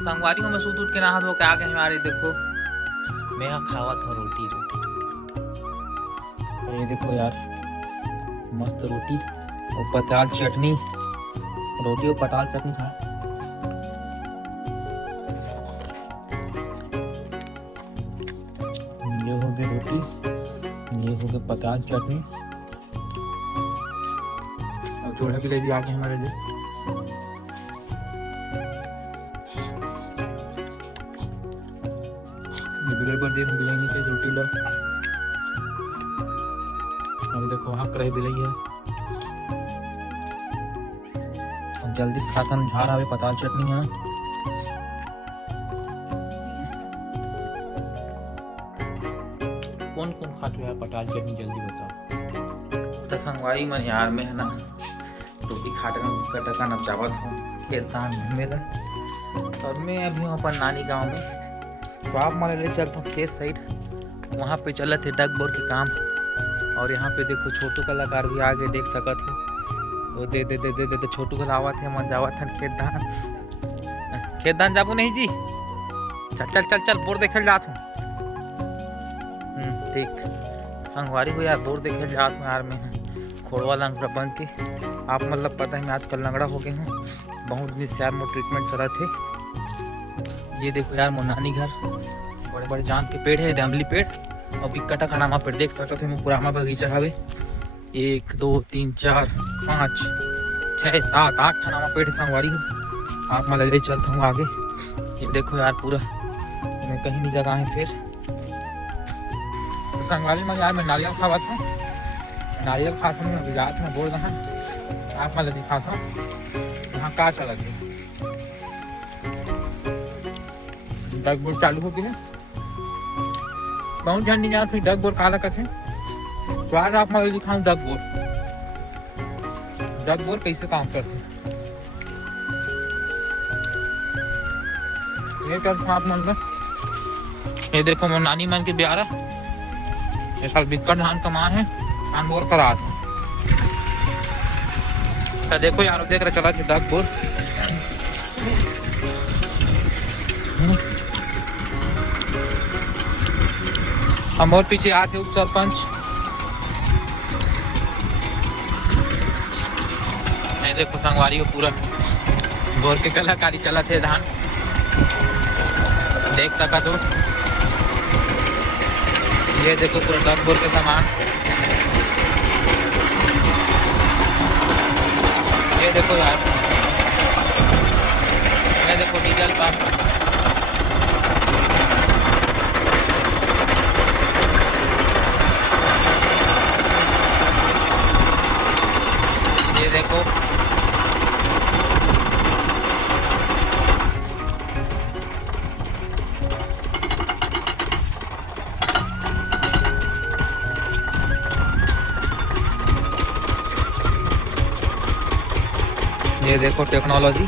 संगवारी में सूत उठ के नहा धो के आ गए हमारे। देखो मैं यहाँ खावा था रोटी रोटी रोटी। तो ये देखो यार मस्त रोटी और पताल चटनी, रोटी और पताल चटनी खाए। ये हो गई रोटी, ये हो गई पताल चटनी और चूल्हा भी ले भी आ गए हमारे लिए। पर देख बिलाई नीचे रोटी लो। अब देखो वहाँ कढ़ाई बिलाई है। अब जल्दी से खाता झाड़ आवे पताल चटनी है। कौन कौन खाते यार पताल चटनी जल्दी बताओ। तो संगवारी मन यार में है ना रोटी खाते कटका नचावत हूँ खेतान मेरा। और मैं अभी हूँ अपन नानी गाँव में। तो आप मान ले चलता हूँ खेत साइड, वहाँ पे चला थे डग बोर के काम। और यहाँ पे देखो छोटू कलाकार भी आगे देख सकत हो। तो दे दे दे दे दे, दे छोटू कलावा थे मन जावा था खेत दान जाबू नहीं जी। चल चल चल चल बोर देखे जात हूँ। ठीक संगवारी हो यार बोर देखे जात हूँ यार। मैं खोड़वा लंगड़ा बन के आप मतलब पता है मैं आजकल लंगड़ा हो गया हूँ। बहुत दिन से यार मैं ट्रीटमेंट करा थे। ये देखो यार मोर नानी घर बड़े बड़े जान के पेड़ है, दमली पेड़ और बिकटा खाना पेड़ देख सकते थे। पुराना बगीचा हवे 1 2 3 4 5 6 7 8 खाना पेड़ संगवारी हो। आप मैं ले चलता हूँ आगे। ये देखो यार पूरा मैं कहीं नहीं जगह है। फिर तो संगवारी में यार मैं नारियल खावा था, नारियल खाता हूँ गुजरात में बोल रहा। आप मैं दिखाता हूँ यहाँ कार चला गया डग बोर चालू हो गया। बहुत जन नहीं जाते डग बोर काला कथे। तो आज आप मैं दिखाऊं डग बोर कैसे काम करते। ये क्या आप मन ये देखो मैं नानी मन के ब्यारा ये साल बिकट धान कमा है धान बोर करा था। तो देखो यार देख रहे चला थे डग बोर। हम और पीछे आते उप सरपंच नहीं। देखो संगवारी हो पूरा बोर के कलाकारी चला थे धान देख सका तो। ये देखो पूरा डग बोर के सामान। ये देखो यार ये देखो डीजल पंप। देखो ये देखो टेक्नोलॉजी।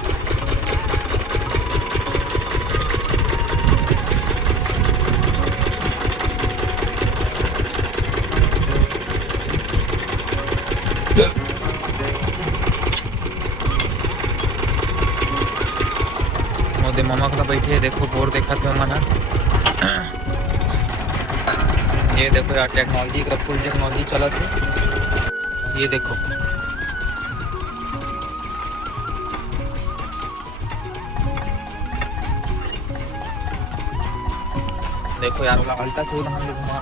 मोदे मामा का बैठे देखो बोर देखा थे मना। ये देखो यार टेक्नोलॉजी का फुल टेक्नोलॉजी चला थे। ये देखो देखो यार अल्टा से हम लोग घुमा।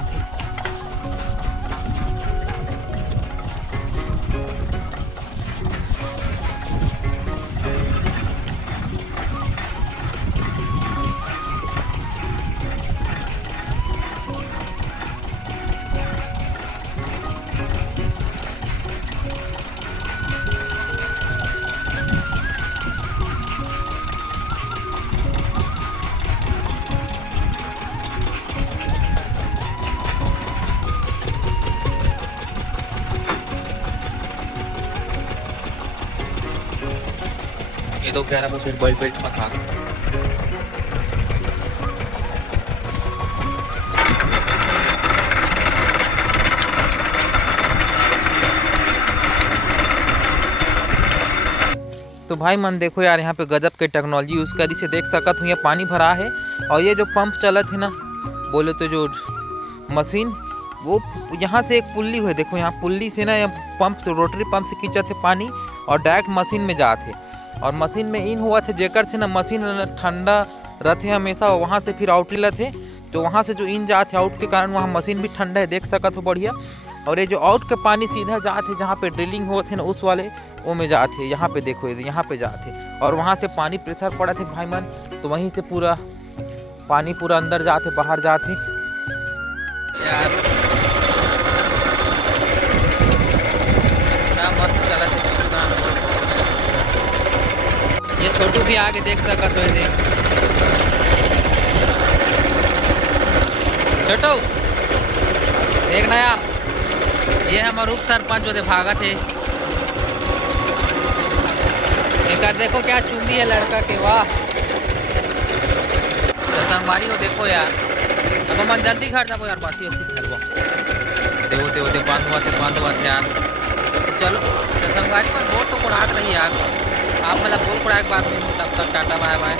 ये तो कह रहा है बॉल बेल्ट फंसा। तो भाई मन देखो यार, यहाँ पे गजब के टेक्नोलॉजी यूज़ करी से देख सकत हूँ, ये पानी भरा है और ये जो पंप चलत है ना, बोले तो जो मशीन, वो यहाँ से एक पुल्ली हुई, देखो यहाँ पुल्ली से ना, पंप से, रोटरी पंप से खींचत है पानी और डायरेक्ट मशीन में जाते, और मशीन में इन हुआ थे जेकर से ना मशीन ठंडा रहते हमेशा, वहाँ से फिर आउट लेते, तो वहाँ से जो इन जाते आउट के कारण वहाँ मशीन भी ठंडा है, देख सकत हो बढ़िया। और ये जो आउट के पानी सीधा जाते जहाँ पे ड्रिलिंग होते ना, उस वाले वो में जाते, यहाँ पे देखो यहाँ पे जाते, और वहाँ से पानी प्रेशर पड़ा थे भाई मन, तो वहीं से पूरा पानी पूरा अंदर जाते बाहर जाते यार। क्या मस्त चला थे। ये छोटू भी आगे देख सकत हो, देख छोटू देखना यार, ये हमारे उप सरपंच जो भागा थे, एक देखो क्या चुंदी है लड़का के, वाह। तो संगवारी हो देखो यार, अब मन जल्दी घर जाबो यार, बासी ऐसी खेलबो, देव बंद हुआ यार। तो चलो तो संगवारी पर बोल तो पढ़ात रही यार, आप मतलब बोल पढ़ा एक बात, तब तक टाटा बाय बाय।